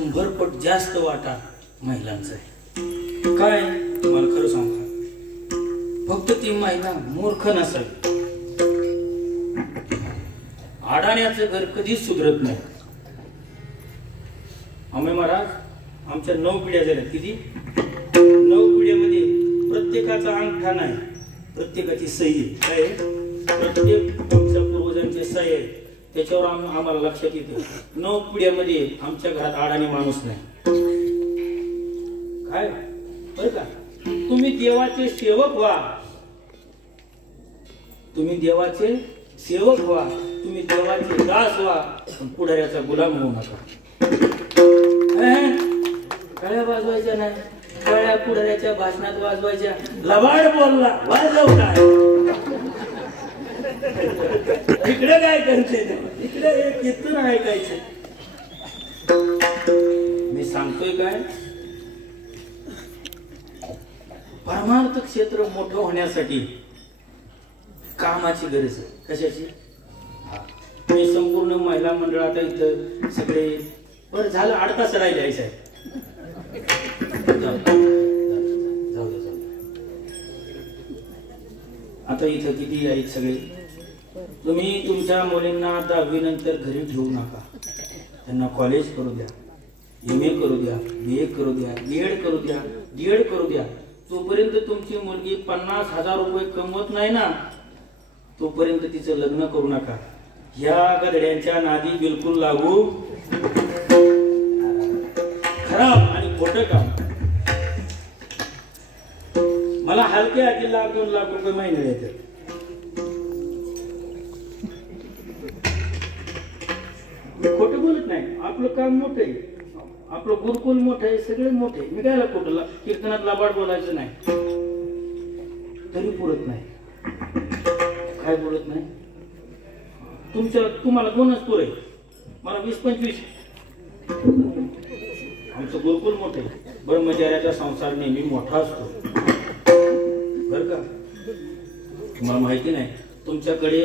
100 पट जास्त वाटा महिलांचा आहे. काय मला खरं सांगा, फक्त ती महिला मूर्ख नसावी. अडाण्याचं घर कधीच सुधरत नाही. आम्ही महाराज आमच्या 9 पिढ्या झाल्या. किती? 9 पिढ्यामध्ये प्रत्येकाचा अंगठा नाही, प्रत्येकाची सही आहे. काय प्रत्येक आमच्या पूर्वजांची सही आहे. त्याच्यावर आम्हाला लक्षात येतं 9 पिढ्यामध्ये आमच्या घरात अडाणी माणूस नाही. काय बरं का, तुम्ही देवाचे सेवक व्हा, तुम्ही देवाचे सेवक व्हा, तुम्ही देवाचे दास व्हा, पण पुढाऱ्याचा गुलाम होऊ नका. कळ्या वाजवायच्या नाही, कळ्या पुढाऱ्याच्या भाषणात वाजवायच्या. लबाड बोलला वाजव काय, इकडे काय करते, इकडे एक कीर्तन ऐकायचं. मी सांगतोय काय, परमार्थ क्षेत्र मोठं होण्यासाठी कामाची गरज आहे. कशाची? मी संपूर्ण महिला मंडळ आता इथं सगळे बरं झालं 8 तास राहिले आहे साहेब. जाऊ दे. आता इथं किती आहेत सगळे. तुम्ही तुमच्या मुलींना 10वी नंतर घरी ठेवू नका. त्यांना कॉलेज करू द्या, MA करू द्या, BA करू द्या, B.Ed करू द्या, D.Ed करू द्या. जोपर्यंत तुमची मुलगी 50,000 रुपये कमवत नाही ना, तोपर्यंत तिचं लग्न करू नका. ह्या गधड्यांच्या नादी बिलकुल लागू. खराब आणि खोटं काम. मला हलके 1-2 लाख रुपये महिने येतात. मी खोटं बोलत नाही. आपलं काम मोठं आहे, आपलं गुरुकुल मोठं आहे, सगळे मोठे. मी काय खोटं कीर्तनात लबाड बोलायचं नाही, तरी पुरत नाही. काय बोलत नाही? तुम्हाला 2च पोर आहे, मला 20-25. आमचं गुरुकुल मोठं आहे. ब्रह्मचार्याचा संसार नेहमी मोठा असतो बर का. तुम्हाला माहिती नाही, तुमच्याकडे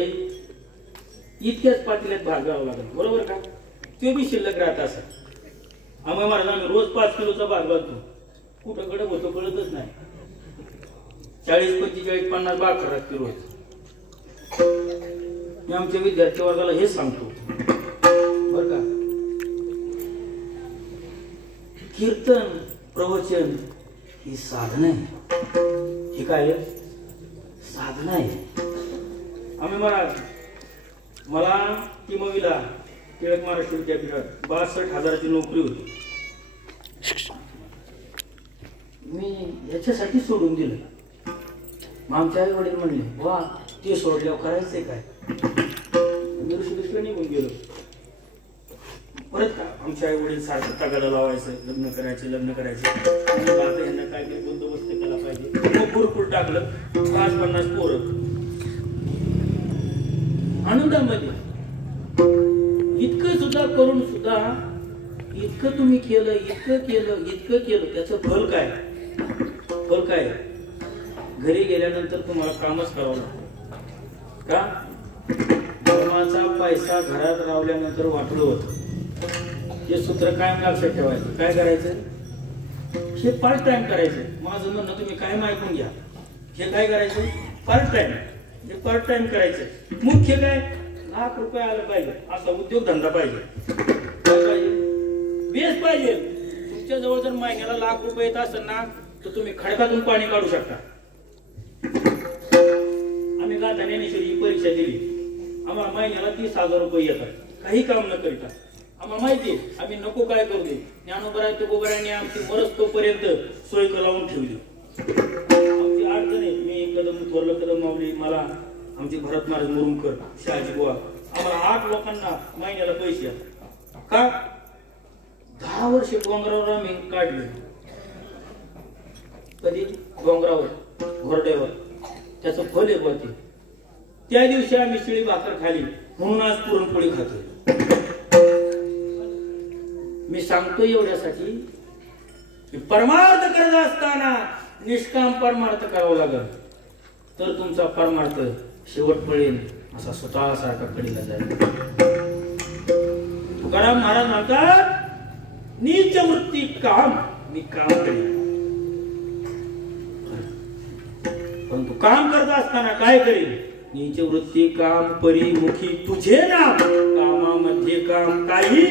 इतक्याच पातेल्यात भागावं लागेल, बरोबर का? ते बी शिल्लक राहत असं. आम्ही महाराजांनी रोज 5 किलोचा भाग घालतो. कुठं कडे होतो कळतच नाही. 40, 45, 50 भाग खराब रोज. मी आमच्या विद्यार्थी वर्गाला हेच सांगतो बर का. कीर्तन प्रवचन ही साधना आहे. हे काय साधना आहे. आम्ही महाराज मला किमवीला टिळक महाराष्ट्र विद्यापीठात 62,000ची नोकरी होती. मी याच्यासाठी सोडून दिलं. मग आमचे आई वडील म्हणले, वा ते सोडल्यावर करायचंय काय? मी ऋषीकृष्ण निघून गेलो. परत का आमच्या आई वडील सारखं तगादा लावायचं, लग्न करायचे. यांना काहीतरी बंदोबस्त केला पाहिजे. मग गुरुकुल टाकलं. 50 पोरं आनंदामध्ये. इतकं सुद्धा करून सुद्धा इतकं तुम्ही केलं, इतकं केलं, त्याचं फल काय? फल काय? घरी गेल्यानंतर तुम्हाला कामच करावं लागतं. का? धर्माचा पैसा घरात रावल्यानंतर वाटलं होतं. हे सूत्र कायम लक्षात ठेवायचं. काय करायचं? हे पार्ट टाइम करायचं. माझं म्हणणं तुम्ही कायम ऐकून घ्या. हे काय करायचं? Part time. हे पार्ट टाइम करायचं. मुख्य काय? लाख रुपये आलं पाहिजे असा उद्योगधंदा पाहिजे. काय पाहिजे? बेस पाहिजे. तुमच्या जवळ जर महिन्याला लाख रुपये येत असेल ना, तर तुम्ही खडकातून पाणी काढू शकता. आम्ही गातानेश्वरी ही परीक्षा दिली. आम्हाला महिन्याला 30,000 रुपये येतात, काही काम न करता. आम्हाला माहिती आहे आम्ही नको काय करू दे. ज्ञानोबराय तुकोबरायांनी आमची मरस तोपर्यंत सोय लावून ठेवली. आमची अडचण आहे. मी कदम थोरलं कदम मावली, मला आमचे भरत महाराज मुरुमकर, शहाजी बुवा, आम्हाला 8 लोकांना महिन्याला पैसे का? 10 वर्ष डोंगरावर आम्ही काढले. कधी? डोंगरावर, घोरड्यावर. त्याचं फल आहे होते. त्या दिवशी आम्ही शिळी भाकर खाली, म्हणून आज पुरणपोळी खातो. मी सांगतो एवढ्यासाठी की परमार्थ करत असताना निष्काम परमार्थ करावं लागेल, तर तुमचा परमार्थ शेवट पडेल असा स्वतः सारखा कडेला जाईल. तुकाराम महाराज म्हणतात, नीच वृत्ती काम, मी काम करेन. परंतु काम करत असताना काय करेल? नीच वृत्ती काम परिमुखी तुझे नाम, कामामध्ये काम काही